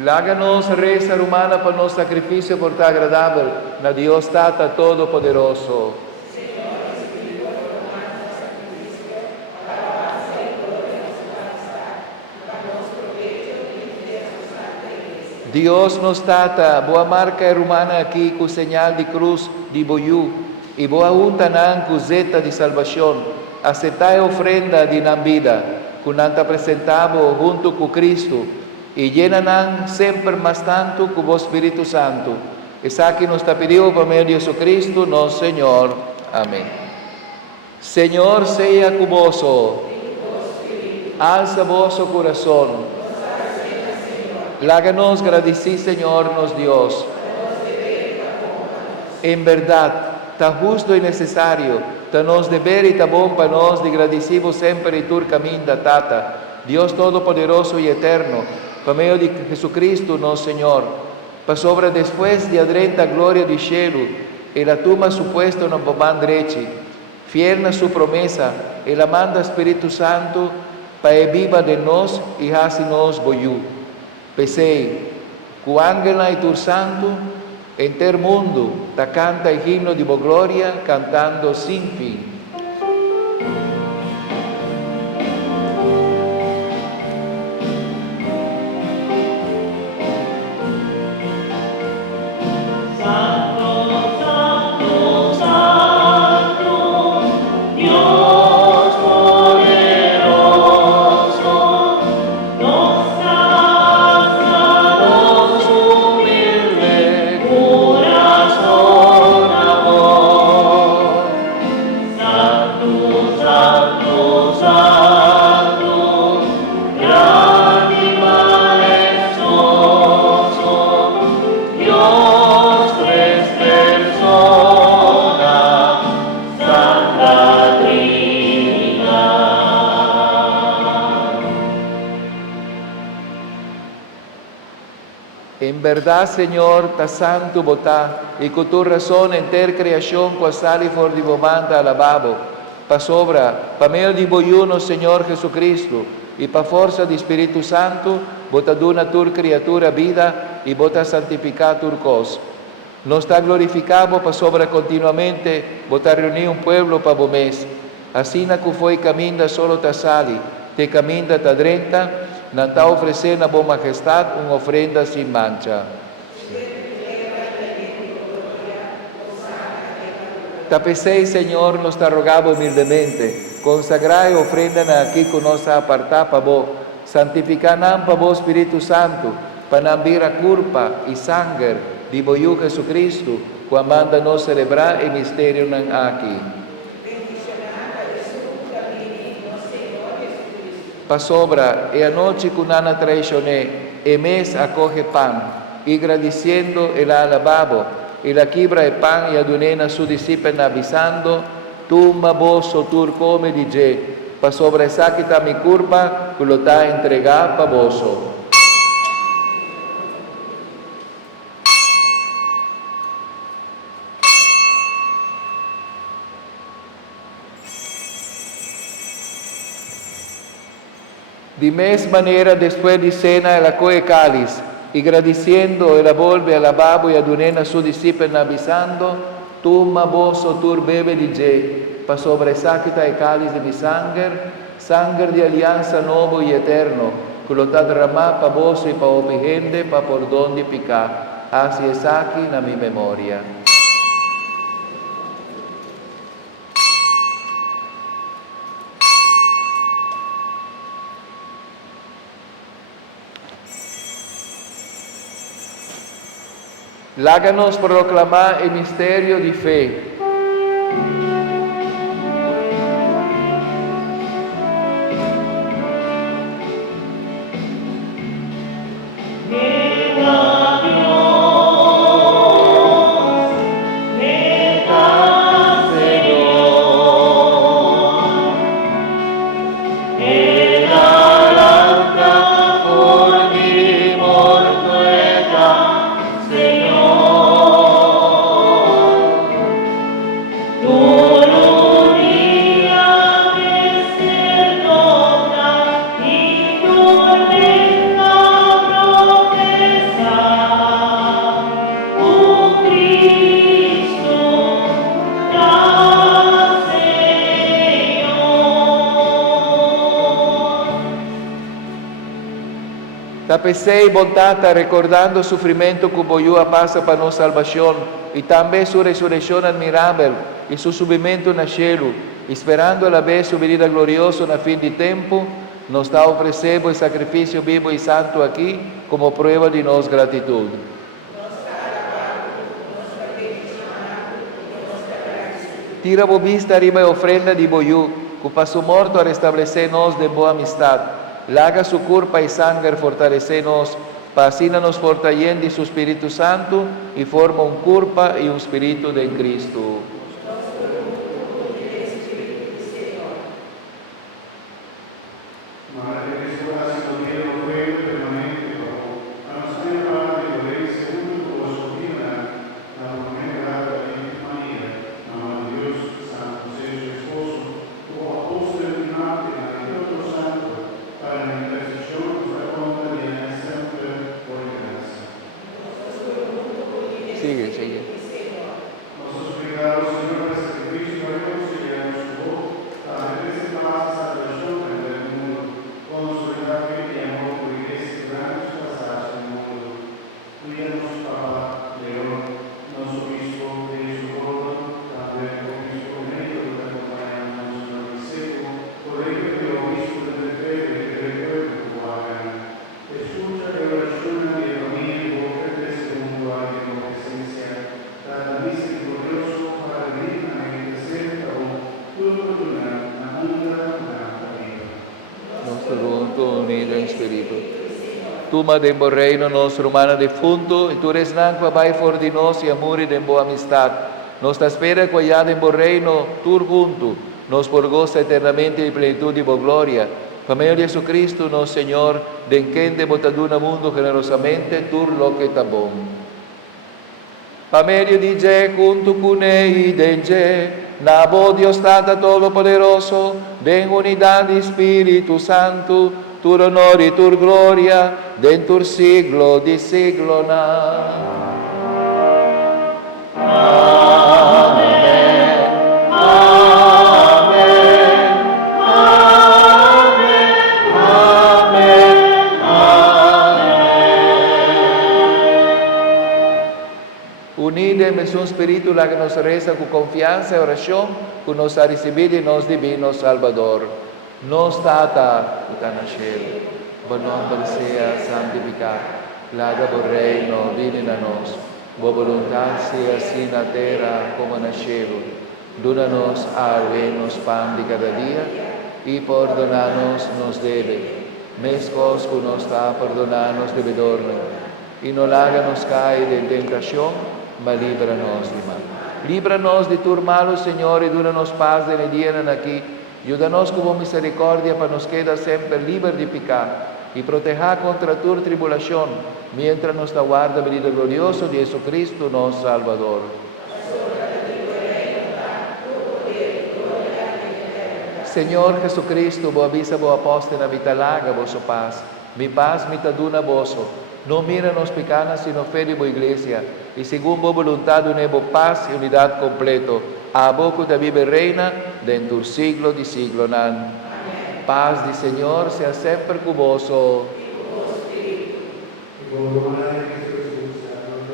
Láganos reza romana para nuestro sacrificio por te agradable, na Dios Tata Todopoderoso. Dios nos Tata, boa marca romana aqui com señal de cruz de boiú e boa untanan com zeta de salvação. Aceitai a ofrenda de nambida, com nanta apresentavo junto com Cristo. E llenan sempre mais tanto com o Espírito Santo. Esa que nos pediu por meio de Jesucristo, nosso Senhor. Amém. Senhor seja convosco. Alza vosso coração. Láganos agradecer, Senhor, nos Deus. Em verdade, está justo e necessário, está nos dever e está bom para nós de agradecimos sempre tu caminho da Tata, Deus Todo-Poderoso e Eterno, por meio de Jesucristo, nosso Senhor, para sobre depois de adrenta glória do céu, e a tumba supuesta no mão direita, fiel na sua promessa, ela manda Espírito Santo para viva de nós e hace-nos boiú. Pensei, com Ángela e tu Santo, em ter mundo, ta canta o himno de boa glória, cantando sem fim. En verdad, Señor, ta santo botá, y con tu razón enter creación qua sali for di momanta alababo, pa sobra, pa medio di boiuno, Señor Jesucristo, y pa forza di Spiritu Santo, bota duna tur criatura vida, y bota santificar tur cos. Nos ta glorificabo pa sobra continuamente, bota reunir un pueblo pa bomés. Así na cu foi caminda solo ta sali, te caminda ta drenta, não está oferecendo a boa majestade uma ofrenda sem mancha. Tapecei, Senhor, nos te rogamos humildemente, consagrai ofrenda aqui que nos apartar para vos, santificar para vos Espírito Santo, panambira curpa e sangue di Boiú Jesucristo, quam manda nos celebrar e mistério ng aki. Pasobra e a noche cunana traicioné, e mes acoge pan, e agradeciendo el alababo, e la quibra e pan e adunena su discípulos avisando, tu maboso tur come dice, pasobra e sakita mi curpa, quello ta entrega pavoso. De mesma maneira, después de cena, ela coge cáliz, e agradeciendo, ela volve al lavabo e adunena su discípulos avisando, tu maboso tur bebe dice, pa sobre sakita e cáliz de mi sangue de alianza novo e eterno, quello ta derramar pa vos e pa opi gente, pa por don di picar, así es aquí na mi memoria. Láganos proclamar el misterio de fe. Tapecei bontata recordando o sofrimento que Boiú passa para nossa salvação e também sua ressurreição admirável e seu subimento no cielo, esperando a vez sua venida gloriosa no fim de tempo, nos está oferecendo o sacrifício vivo e santo aqui como prova de nossa gratidão. Tira a vista arriba a ofrenda de Boiú, que passou morto a restabelecer-nos de boa amistade. Laga su curpa y sangre fortalecernos, pasina nos fortaleciendo de su Espíritu Santo y forma un curpa y un Espíritu de Cristo. Sigue, sigue. Tu, Madre do Reino, nosso humano defunto, e tu eres nanqua vai for de nós e amor e de boa amistade. Nos espera cuidado em bom reino, tu junto, nos por goza eternamente de plenitude e boa glória. Família de Jesucristo, nosso Senhor, de quem de botaduna mundo generosamente, tu lo que tá bom. Família de Je, junto com ei de Je, na boa Deus Tata Todo-Poderoso, de unidade de Espírito Santo, tur honor e tur gloria, dentur siglo di siglona. Amen. Amen. Amen. Amen. Amen. Unidem en un Espíritu la que nos reza con confianza y oración, que nos ha recibido y nos divino Salvador. Nos Tata, que está en el cielo, tu nombre sea santificado. Laga o reino, vini a nós. Boa vontade seja assim na terra como no cielo. Dona-nos hoje pão de cada dia e perdona-nos nos deve, mesmo que nos está perdonando devedores. E não haga-nos cair em tentação, mas livra-nos de mal. Livra-nos de tudo mal, Senhor, e dona-nos paz de dia aqui. Ajuda-nos com misericórdia para nos quedar sempre livres de pecado e proteger contra toda tribulação, mientras nos aguarda a venida gloriosa de Jesucristo, nosso Salvador. Senhor Jesucristo, vos avisa vos apóstol na vita larga, vossa paz. Mi paz me duna vosso. Não mira nos pecados, sino fe de vossa igreja. E segundo vossa vontade, unevo paz e unidade completo. A boca da vive reina, dentro do siglo de siglo. Nan. Paz do Senhor sea sempre convosco.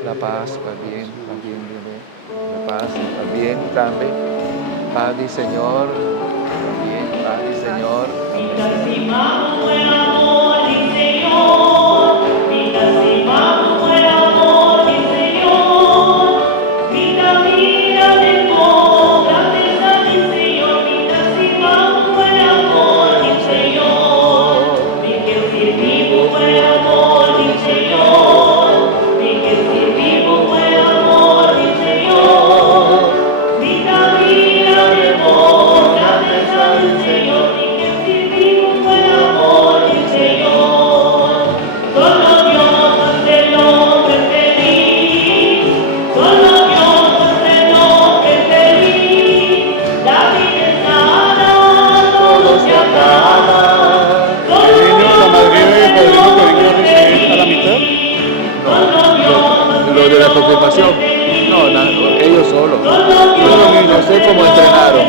La paz va bien, bebé. La paz va bien también. Paz del Señor, va bien, paz del Señor. Intasimamo el amor del Señor, intasimamo el amor del Señor, vida mira de todo, grandeza del Señor, intasimamo el amor del Señor, de que servimos el amor del Señor, de que servimos el amor del Señor, vida mira de todo, grandeza del Señor. Lo de la confirmación, no, ellos solos. No sé cómo entrenaron.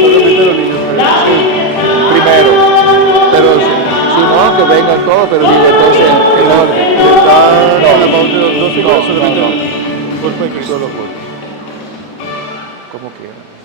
Solamente los niños. Primero, pero si no, que vengan todos, pero digo, entonces en orden. Está en la pauta de los dos No, solamente no. el cuerpo de Cristo. Como quieran.